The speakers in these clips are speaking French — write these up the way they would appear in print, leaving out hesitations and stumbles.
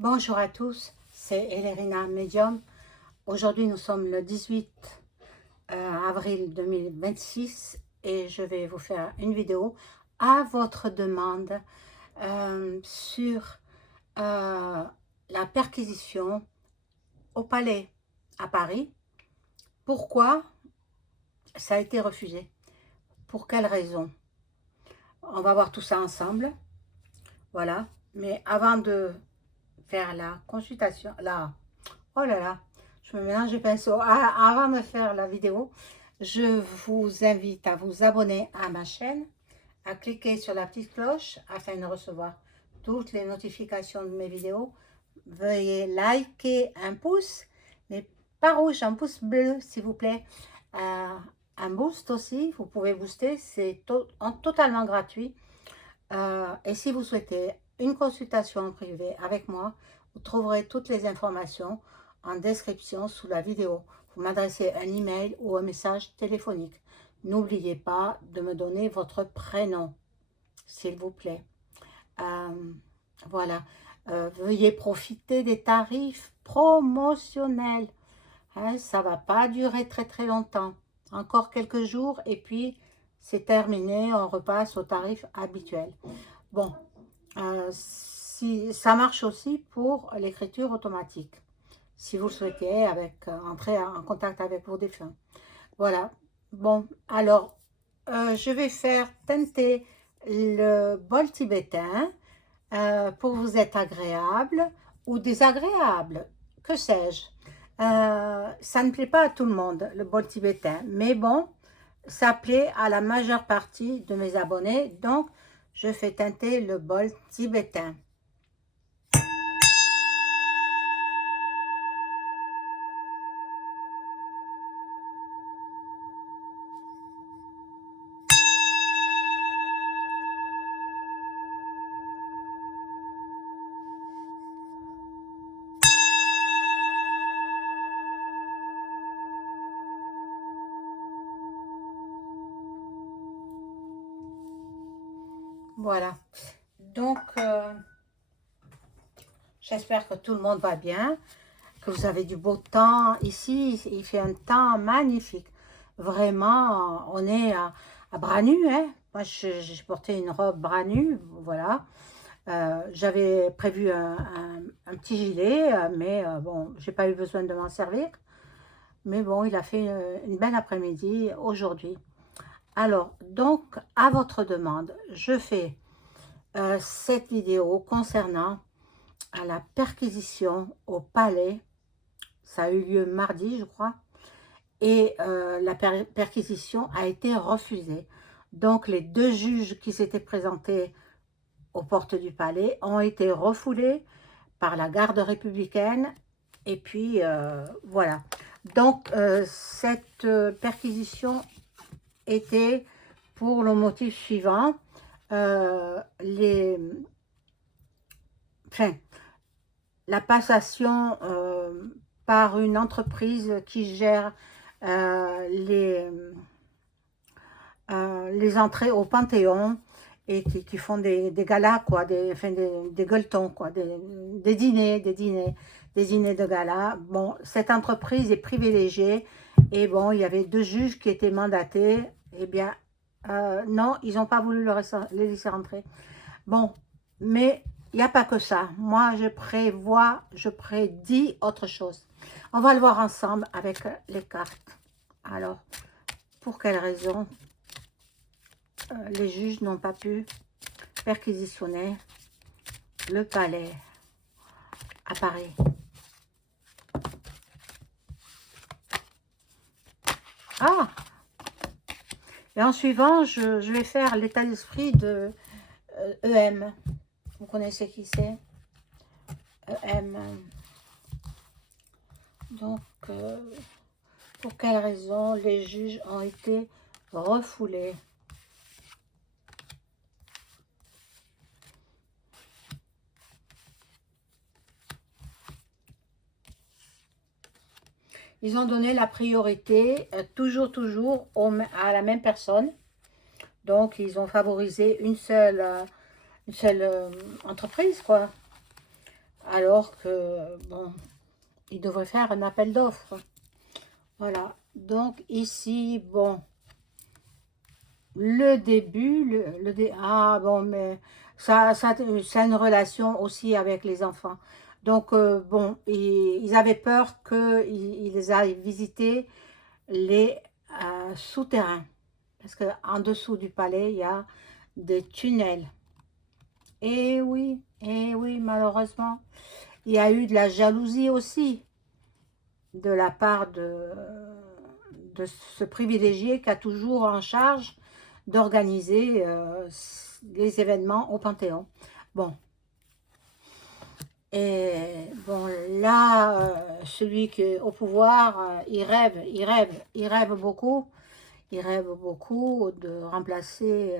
Bonjour à tous, c'est Elérina Medium. Aujourd'hui, nous sommes le 18 avril 2026 et je vais vous faire une vidéo à votre demande sur la perquisition au Palais à Paris. Pourquoi ça a été refusé? Pour quelles raisons? On va voir tout ça ensemble. Voilà. Mais avant de faire la consultation, oh là là, je me mélange les pinceaux. Avant de faire la vidéo, je vous invite à vous abonner à ma chaîne, à cliquer sur la petite cloche afin de recevoir toutes les notifications de mes vidéos. Veuillez liker un pouce, mais pas rouge, un pouce bleu s'il vous plaît. Un boost aussi, vous pouvez booster, c'est totalement gratuit. Et si vous souhaitez une consultation en privé avec moi, vous trouverez toutes les informations en description sous la vidéo. Vous m'adressez un email ou un message téléphonique. N'oubliez pas de me donner votre prénom, s'il vous plaît. Voilà. Veuillez profiter des tarifs promotionnels. Hein, ça ne va pas durer très longtemps. Encore quelques jours et puis c'est terminé. On repasse au tarif habituel. Bon, si, ça marche aussi pour l'écriture automatique, si vous le souhaitez, entrer en contact avec vos défunts. Voilà. Bon, alors, je vais faire teinter le bol tibétain pour vous être agréable ou désagréable, que sais-je. Ça ne plaît pas à tout le monde, le bol tibétain, mais bon, ça plaît à la majeure partie de mes abonnés, donc je fais teinter le bol tibétain. Voilà, donc j'espère que tout le monde va bien, que vous avez du beau temps. Ici, il fait un temps magnifique. Vraiment, on est à bras nus. Hein. Moi, j'ai porté une robe bras nus, voilà. J'avais prévu un petit gilet, mais bon, j'ai pas eu besoin de m'en servir. Mais bon, il a fait une belle après-midi aujourd'hui. Alors, donc, à votre demande, je fais cette vidéo concernant la perquisition au palais. Ça a eu lieu mardi, je crois. Et la perquisition a été refusée. Donc, les deux juges qui s'étaient présentés aux portes du palais ont été refoulés par la garde républicaine. Et puis, voilà. Donc, cette perquisition était pour le motif suivant. La passation par une entreprise qui gère les entrées au Panthéon et qui font des galas, quoi, des gueuletons, quoi, des dîners de gala. Bon, cette entreprise est privilégiée et bon, il y avait deux juges qui étaient mandatés. Eh bien, non, ils n'ont pas voulu les laisser rentrer. Bon, mais il n'y a pas que ça. Moi, je prédis autre chose. On va le voir ensemble avec les cartes. Alors, pour quelles raisons les juges n'ont pas pu perquisitionner le palais à Paris? Ah! Et en suivant, je vais faire l'état d'esprit de EM. Vous connaissez qui c'est? EM. Donc, pour quelles raisons les juges ont été refoulés? Ils ont donné la priorité toujours à la même personne. Donc, ils ont favorisé une seule entreprise, quoi. alors que, bon, il devrait faire un appel d'offres. Voilà, donc ici, bon, le début, ah bon, mais ça c'est une relation aussi avec les enfants. Donc, bon, ils avaient peur qu'ils aillent visiter les souterrains. Parce qu'en dessous du palais, il y a des tunnels. Et oui, malheureusement, il y a eu de la jalousie aussi de la part de ce privilégié qui a toujours en charge d'organiser les événements au Panthéon. Bon, et bon, là, celui qui est au pouvoir, il rêve beaucoup. Il rêve beaucoup de remplacer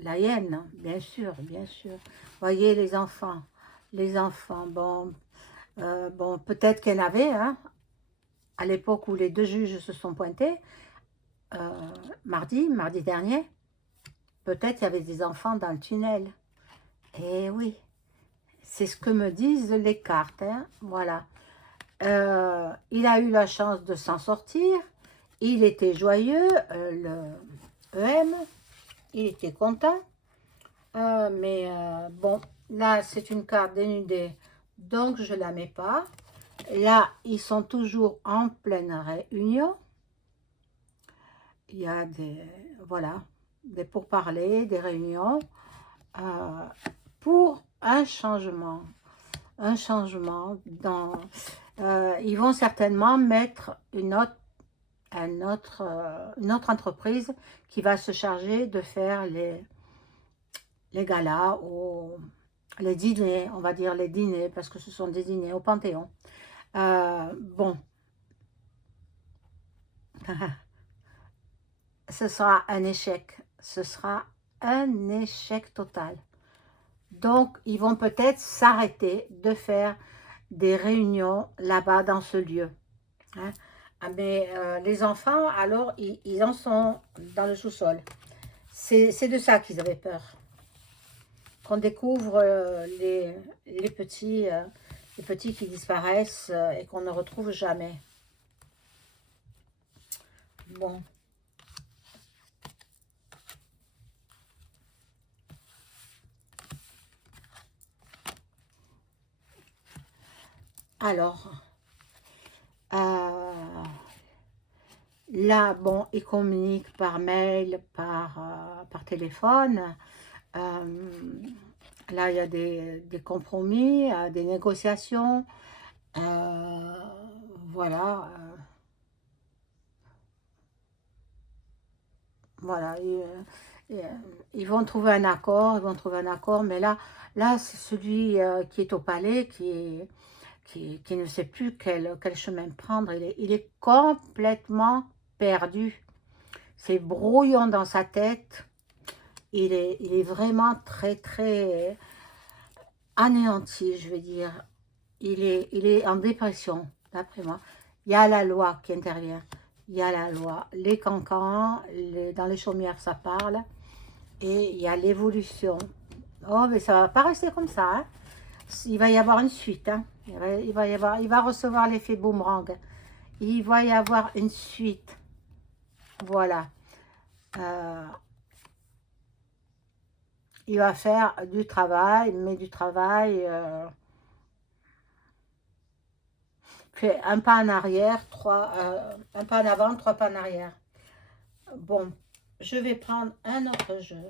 la hyène, bien sûr, bien sûr. Voyez les enfants, bon, bon peut-être qu'il y en avait, hein, à l'époque où les deux juges se sont pointés, mardi dernier, peut-être il y avait des enfants dans le tunnel. Eh oui, c'est ce que me disent les cartes, hein, voilà. Il a eu la chance de s'en sortir, il était joyeux, le EM, il était content, mais bon, là c'est une carte dénudée, donc je ne la mets pas. Là, ils sont toujours en pleine réunion. Il y a des, voilà, des pourparlers, des réunions pour un changement dans... ils vont certainement mettre une autre entreprise qui va se charger de faire les galas ou les dîners, on va dire les dîners, parce que ce sont des dîners au Panthéon. Bon, ce sera un échec. Ce sera un échec total. Donc, ils vont peut-être s'arrêter de faire des réunions là-bas dans ce lieu. Hein. Mais les enfants, alors, ils en sont dans le sous-sol. C'est de ça qu'ils avaient peur. Qu'on découvre les petits qui disparaissent et qu'on ne retrouve jamais. Bon. Alors, là, bon, ils communiquent par mail, par téléphone. Là, il y a des compromis, des négociations. Voilà. Voilà. Ils vont trouver un accord, mais là c'est celui qui est au palais, qui ne sait plus quel chemin prendre. Il est complètement perdu. C'est brouillon dans sa tête. Il est vraiment très, très anéanti, je veux dire. Il est en dépression, d'après moi. Il y a la loi qui intervient. Il y a la loi. Les cancans, dans les chaumières, ça parle. Et il y a l'évolution. Oh, mais ça ne va pas rester comme ça. Hein. Il va y avoir une suite. Hein. Il va recevoir l'effet boomerang. Il va y avoir une suite. Voilà. Il va faire du travail, mais du travail... fait un pas en arrière, un pas en avant, 3 pas en arrière. Bon, je vais prendre un autre jeu.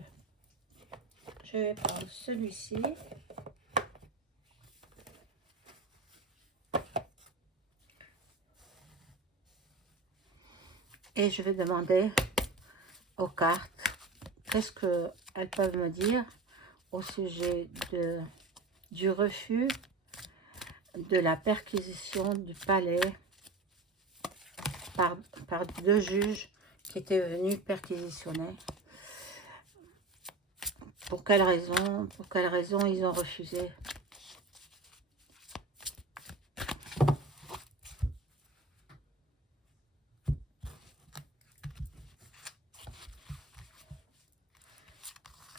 Je vais prendre celui-ci. Et je vais demander aux cartes qu'est-ce qu'elles peuvent me dire au sujet du refus de la perquisition du palais par 2 juges qui étaient venus perquisitionner. Pour quelle raison ils ont refusé?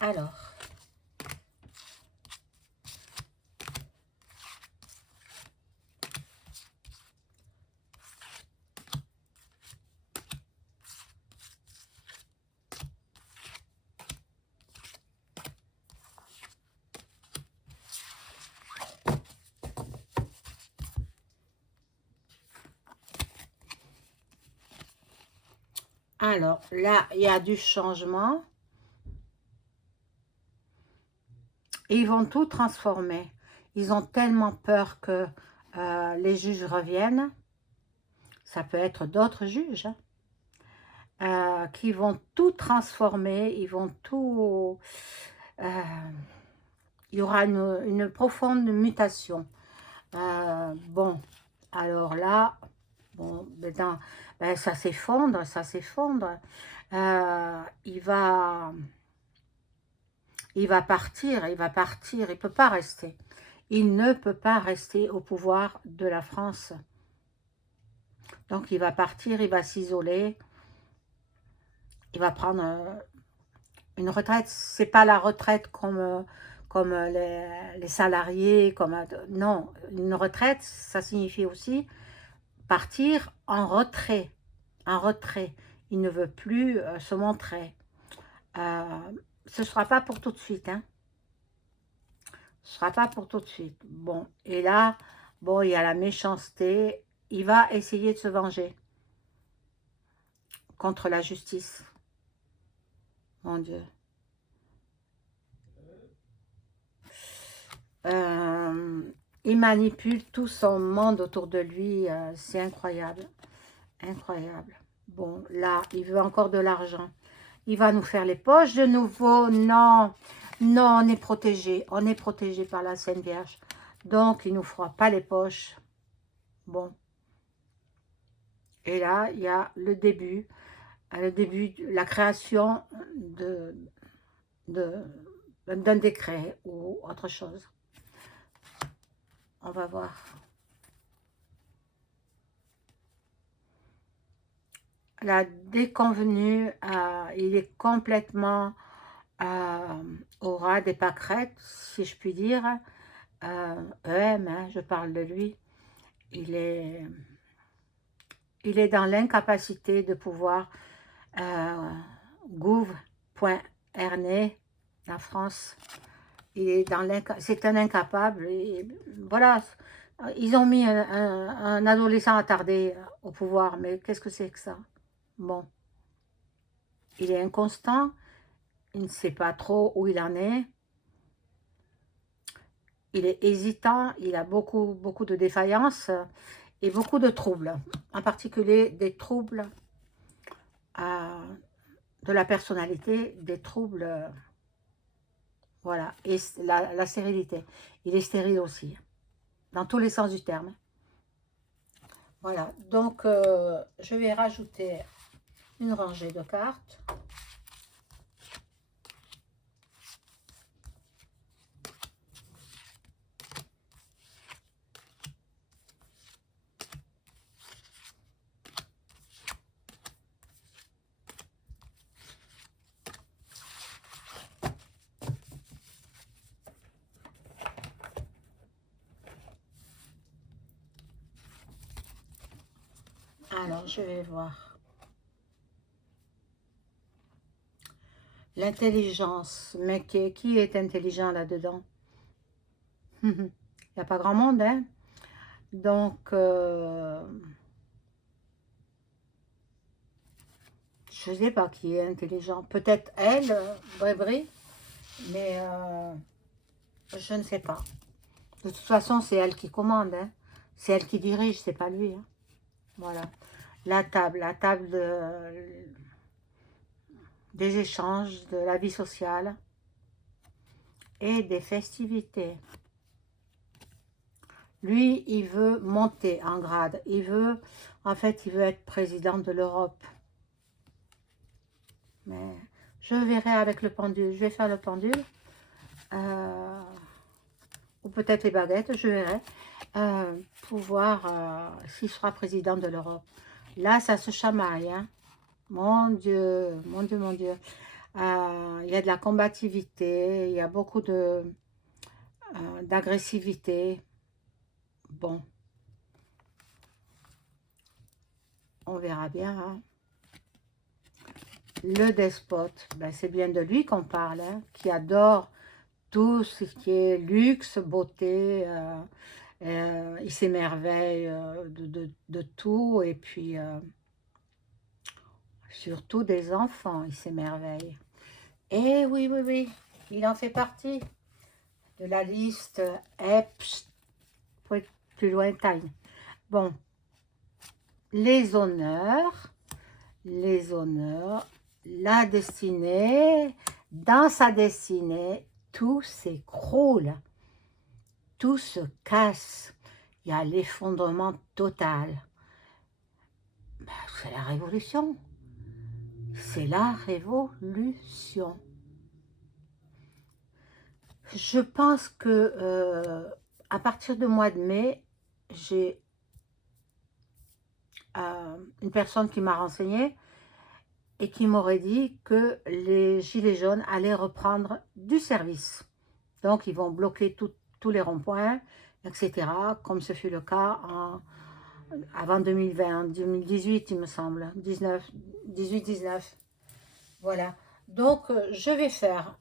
Alors, Alors, là, il y a du changement. Et ils vont tout transformer. Ils ont tellement peur que les juges reviennent. Ça peut être d'autres juges, hein, qui vont tout transformer. Ils vont tout... il y aura une profonde mutation. Bon, alors là, bon, ben, ça s'effondre, ça s'effondre. Il va partir, il va partir, il ne peut pas rester. Il ne peut pas rester au pouvoir de la France. Donc il va partir, il va s'isoler, il va prendre une retraite. C'est pas la retraite comme les salariés, non, une retraite, ça signifie aussi partir en retrait, en retrait. Il ne veut plus se montrer. Ce ne sera pas pour tout de suite, hein. Ce ne sera pas pour tout de suite. Bon, et là, bon, il y a la méchanceté. Il va essayer de se venger contre la justice. Mon Dieu. Il manipule tout son monde autour de lui. C'est incroyable. Incroyable. Bon, là, il veut encore de l'argent. Il va nous faire les poches de nouveau. Non, non, on est protégé. On est protégé par la Sainte Vierge. Donc, il ne nous fera pas les poches. Bon. Et là, il y a le début de la création d'un décret ou autre chose. On va voir. La déconvenue, il est complètement au ras des pâquerettes, si je puis dire. EM, hein, je parle de lui. Il est dans l'incapacité de pouvoir gouv.rn, la France. C'est un incapable. Et voilà, ils ont mis un adolescent attardé au pouvoir, mais qu'est-ce que c'est que ça? Bon, il est inconstant, il ne sait pas trop où il en est, il est hésitant, il a beaucoup de défaillances et beaucoup de troubles, en particulier des troubles de la personnalité, des troubles, voilà, et la stérilité. Il est stérile aussi, dans tous les sens du terme. Voilà, donc je vais rajouter une rangée de cartes. Alors, je vais voir. L'intelligence. Mais qui est intelligent là-dedans? Il n'y a pas grand monde, hein? Donc, je ne sais pas qui est intelligent. Peut-être elle, Brévry, mais je ne sais pas. De toute façon, c'est elle qui commande, hein? C'est elle qui dirige, c'est pas lui, hein? Voilà. La table des échanges, de la vie sociale et des festivités. Lui, il veut monter en grade. En fait, il veut être président de l'Europe. Mais je verrai avec le pendule. Je vais faire le pendule. Ou peut-être les baguettes, je verrai. Pour voir s'il sera président de l'Europe. Là, ça se chamaille, hein. Mon Dieu, mon Dieu, mon Dieu. Il y a de la combativité, il y a beaucoup d'agressivité. Bon, on verra bien, hein. Le despote, ben c'est bien de lui qu'on parle, hein, qui adore tout ce qui est luxe, beauté. Il s'émerveille de tout, et puis Surtout des enfants, ils s'émerveillent. Et oui, oui, oui, il en fait partie de la liste Epstein, plus lointaine. Bon, les honneurs, la destinée, dans sa destinée, tout s'écroule, tout se casse. Il y a l'effondrement total. Ben, c'est la révolution. C'est la révolution. Je pense que à partir du mois de mai, j'ai une personne qui m'a renseigné et qui m'aurait dit que les gilets jaunes allaient reprendre du service. Donc, ils vont bloquer tous les ronds-points, etc., comme ce fut le cas avant 2020, 2018, il me semble, 18-19. Voilà. Donc, je vais faire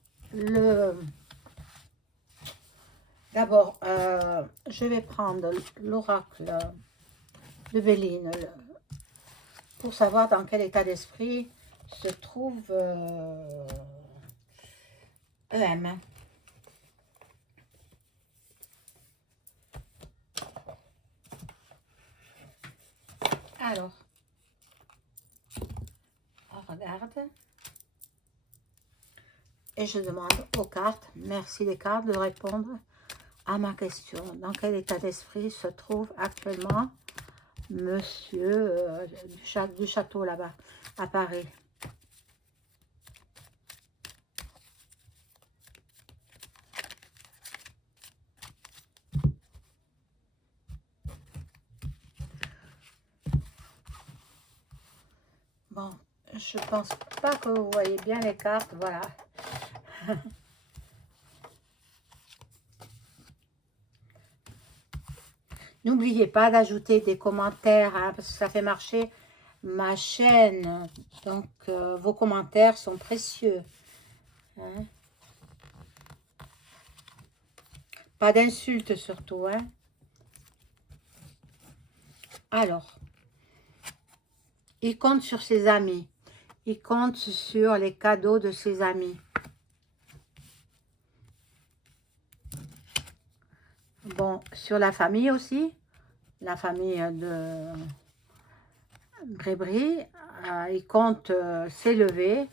d'abord, je vais prendre l'oracle de Béline pour savoir dans quel état d'esprit se trouve EM. Alors, on regarde. Et je demande aux cartes, merci les cartes, de répondre à ma question. Dans quel état d'esprit se trouve actuellement monsieur du château là-bas, à Paris? Bon, je pense pas que vous voyez bien les cartes, voilà. N'oubliez pas d'ajouter des commentaires, hein, parce que ça fait marcher ma chaîne. Donc, vos commentaires sont précieux. Hein. Pas d'insultes surtout. Hein. Alors, il compte sur ses amis. Il compte sur les cadeaux de ses amis. Bon, sur la famille aussi. La famille de Grébry. Il compte s'élever.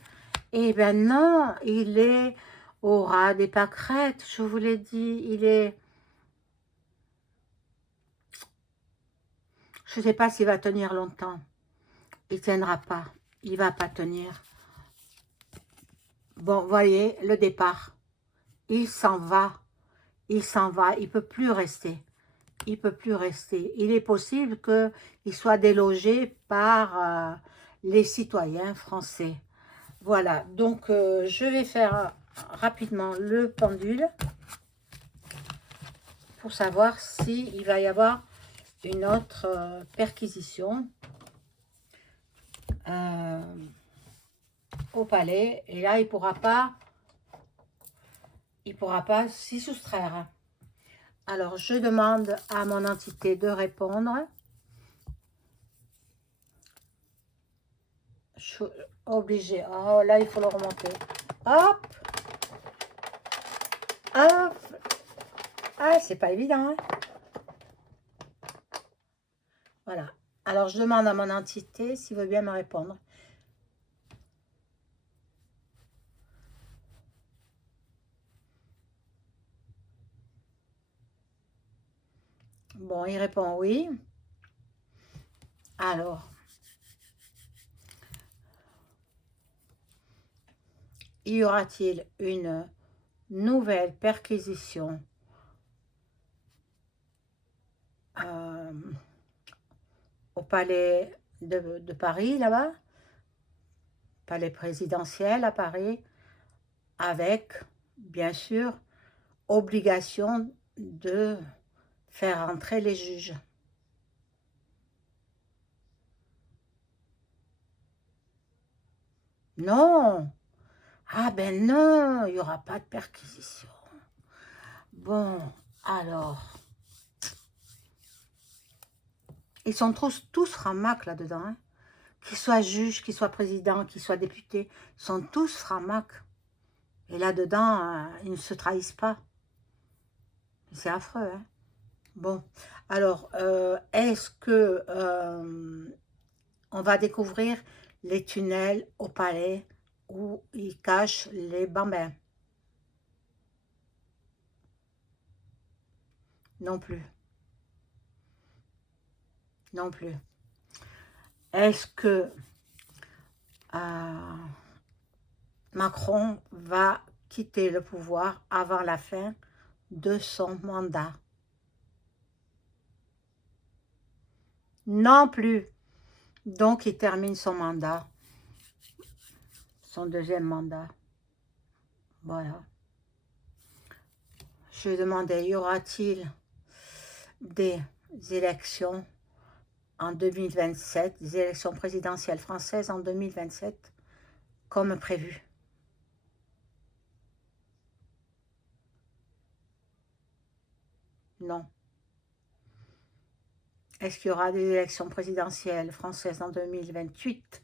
Et ben non, il est au ras des pâquerettes. Je vous l'ai dit, il est... Je ne sais pas s'il va tenir longtemps. Il ne tiendra pas. Il ne va pas tenir. Bon, voyez, le départ. Il s'en va. Il s'en va. Il ne peut plus rester. Il ne peut plus rester. Il est possible qu'il soit délogé par les citoyens français. Voilà. Donc, je vais faire rapidement le pendule pour savoir s'il va y avoir une autre perquisition au palais, et là il pourra pas s'y soustraire. Alors je demande à mon entité de répondre. Je suis obligée. Oh là il faut le remonter. Hop, hop. Ah, c'est pas évident. Hein. Voilà. Alors je demande à mon entité s'il veut bien me répondre. Bon, il répond oui. Alors, y aura-t-il une nouvelle perquisition au palais de Paris, là-bas, palais présidentiel à Paris, avec, bien sûr, obligation de faire entrer les juges. Non. Ah ben non, il n'y aura pas de perquisition. Bon, alors, ils sont tous ramaques là-dedans. Hein. Qu'ils soient juges, qu'ils soient présidents, qu'ils soient députés, sont tous francs-macs. Et là-dedans, ils ne se trahissent pas. C'est affreux, hein. Bon, alors, est-ce que on va découvrir les tunnels au palais où ils cachent les bambins? Non plus, non plus. Est-ce que Macron va quitter le pouvoir avant la fin de son mandat? Non plus. Donc, il termine son mandat, son deuxième mandat. Voilà. Je demandais, y aura-t-il des élections en 2027, des élections présidentielles françaises en 2027, comme prévu? Non. Est-ce qu'il y aura des élections présidentielles françaises en 2028?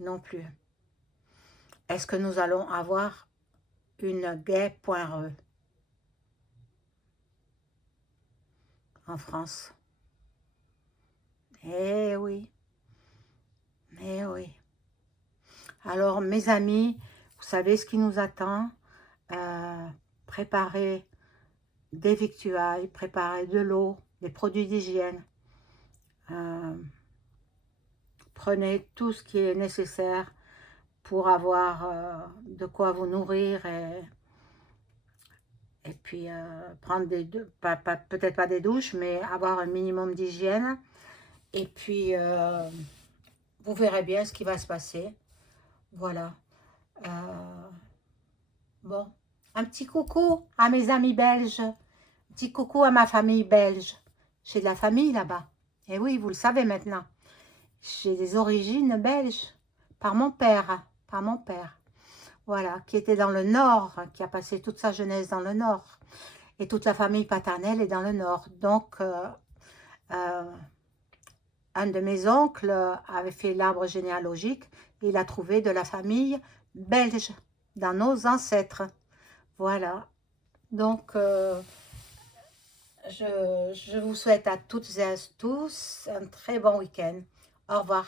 Non plus. Est-ce que nous allons avoir une gay.re en France? Eh oui, eh oui. Alors, mes amis, vous savez ce qui nous attend. Préparez des victuailles, préparez de l'eau, des produits d'hygiène. Prenez tout ce qui est nécessaire pour avoir de quoi vous nourrir et puis prendre peut-être pas des douches, mais avoir un minimum d'hygiène. Et puis, vous verrez bien ce qui va se passer. Voilà. Bon, un petit coucou à mes amis belges. Un petit coucou à ma famille belge. J'ai de la famille là-bas. Et oui, vous le savez maintenant. J'ai des origines belges par mon père. Par mon père. Voilà, qui était dans le Nord, qui a passé toute sa jeunesse dans le Nord. Et toute la famille paternelle est dans le Nord. Donc, un de mes oncles avait fait l'arbre généalogique et il a trouvé de la famille belge dans nos ancêtres. Voilà. Donc, je vous souhaite à toutes et à tous un très bon week-end. Au revoir.